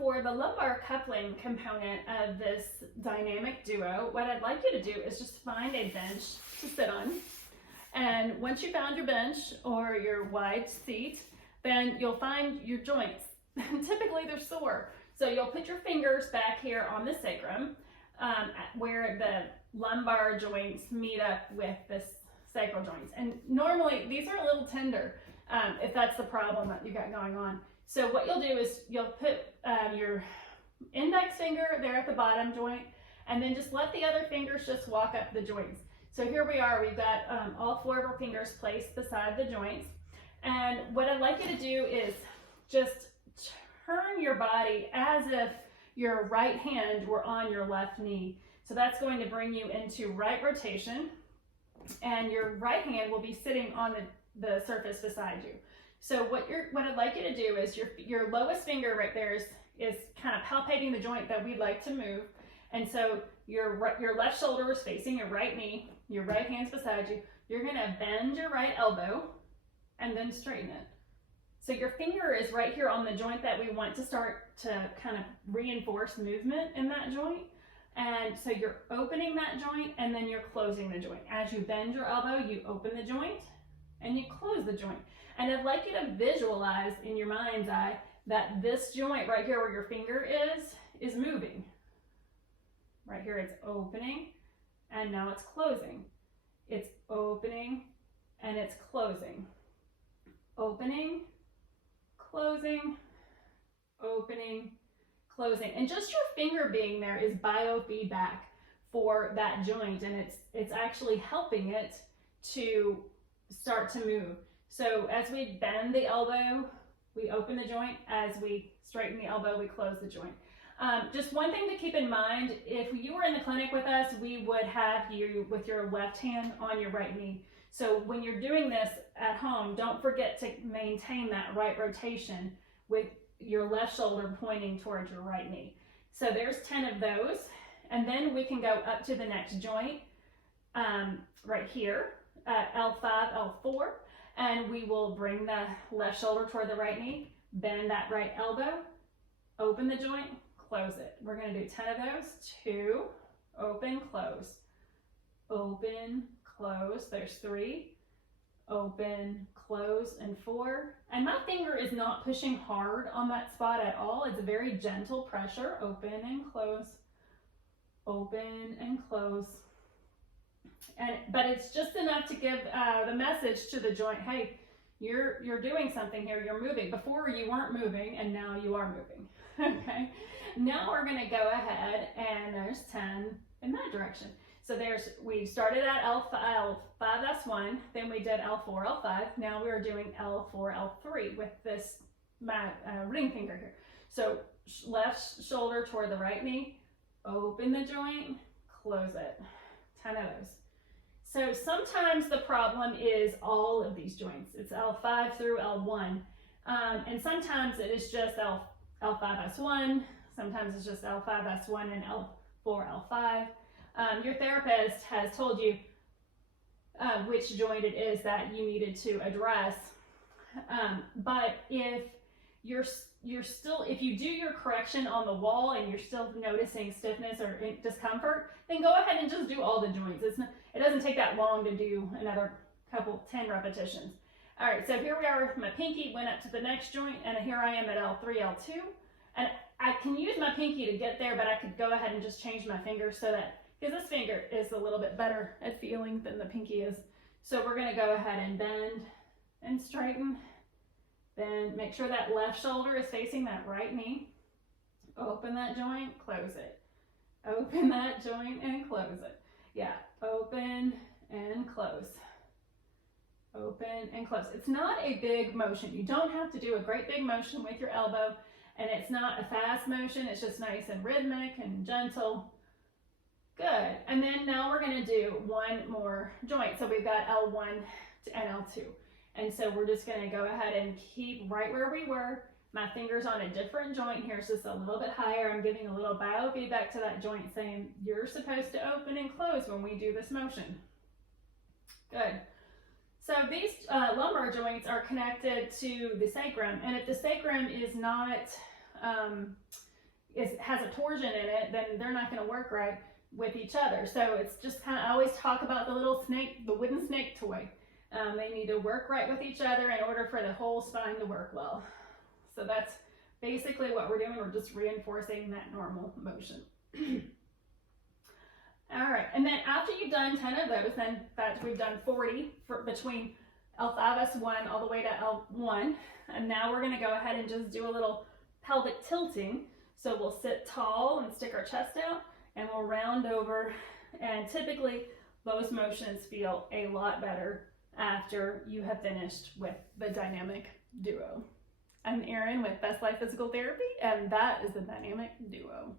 for the lumbar coupling component of this dynamic duo, what I'd like you to do is just find a bench to sit on. And once you found your bench or your wide seat, then you'll find your joints. Typically they're sore. So you'll put your fingers back here on the sacrum, where the lumbar joints meet up with the sacral joints. And normally these are a little tender if that's the problem that you got going on. So what you'll do is you'll put your index finger there at the bottom joint, and then just let the other fingers just walk up the joints. So here we are, we've got all 4 of our fingers placed beside the joints. And what I'd like you to do is just turn your body as if your right hand were on your left knee. So that's going to bring you into right rotation, and your right hand will be sitting on the surface beside you. So what I'd like you to do is your lowest finger right there is kind of palpating the joint that we'd like to move. And so your left shoulder is facing your right knee, your right hand's beside you. You're gonna bend your right elbow and then straighten it. So your finger is right here on the joint that we want to start to kind of reinforce movement in that joint. And so you're opening that joint and then you're closing the joint. As you bend your elbow, you open the joint and you close the joint. And I'd like you to visualize in your mind's eye that this joint right here where your finger is moving. Right here it's opening and now it's closing. It's opening and it's closing. Opening, closing, opening, closing. And just your finger being there is biofeedback for that joint, and it's actually helping it to start to move. So as we bend the elbow, we open the joint. As we straighten the elbow, we close the joint. Just one thing to keep in mind, if you were in the clinic with us, we would have you with your left hand on your right knee. So when you're doing this at home, don't forget to maintain that right rotation with your left shoulder pointing towards your right knee. So there's 10 of those. And then we can go up to the next joint right here, L5, L4. And we will bring the left shoulder toward the right knee, bend that right elbow, open the joint, close it. We're going to do 10 of those. 2, open, close, open, close. There's 3, open, close, and 4. And my finger is not pushing hard on that spot at all. It's a very gentle pressure. Open and close, open and close. But it's just enough to give the message to the joint, hey, you're doing something here, you're moving. Before you weren't moving, and now you are moving. Okay, now we're going to go ahead, and there's 10 in that direction. So we started at L5, S1, then we did L4, L5. Now we're doing L4, L3 with this ring finger here. So left shoulder toward the right knee, open the joint, close it. 10 of those. So sometimes the problem is all of these joints. It's L5 through L1. And sometimes it is just L5, S1. Sometimes it's just L5, S1 and L4, L5. Your therapist has told you which joint it is that you needed to address. But if if you do your correction on the wall and you're still noticing stiffness or discomfort, then go ahead and just do all the joints. It doesn't take that long to do another 10 repetitions. All right, so here we are. My pinky went up to the next joint, and here I am at L3, L2. And I can use my pinky to get there, but I could go ahead and just change my finger so that, because this finger is a little bit better at feeling than the pinky is. So we're gonna go ahead and bend and straighten. Then make sure that left shoulder is facing that right knee. Open that joint, close it. Open that joint and close it. Yeah, open and close. Open and close. It's not a big motion. You don't have to do a great big motion with your elbow, and it's not a fast motion. It's just nice and rhythmic and gentle. Good. And then now we're going to do one more joint. So we've got L1 and L2. And so we're just going to go ahead and keep right where we were. My finger's on a different joint here, so it's a little bit higher. I'm giving a little biofeedback to that joint saying, you're supposed to open and close when we do this motion. Good. So these lumbar joints are connected to the sacrum, and if the sacrum is not has a torsion in it, then they're not going to work right with each other. So it's just kind of, I always talk about the little snake, the wooden snake toy. They need to work right with each other in order for the whole spine to work well. So that's basically what we're doing. We're just reinforcing that normal motion. All right, and then after you've done 10 of those, then in fact we've done 40 between L5, S1 all the way to L1. And now we're going to go ahead and just do a little pelvic tilting. So we'll sit tall and stick our chest out, and we'll round over. And typically those motions feel a lot better after you have finished with the dynamic duo. I'm Erin with Best Life Physical Therapy, and that is the dynamic duo.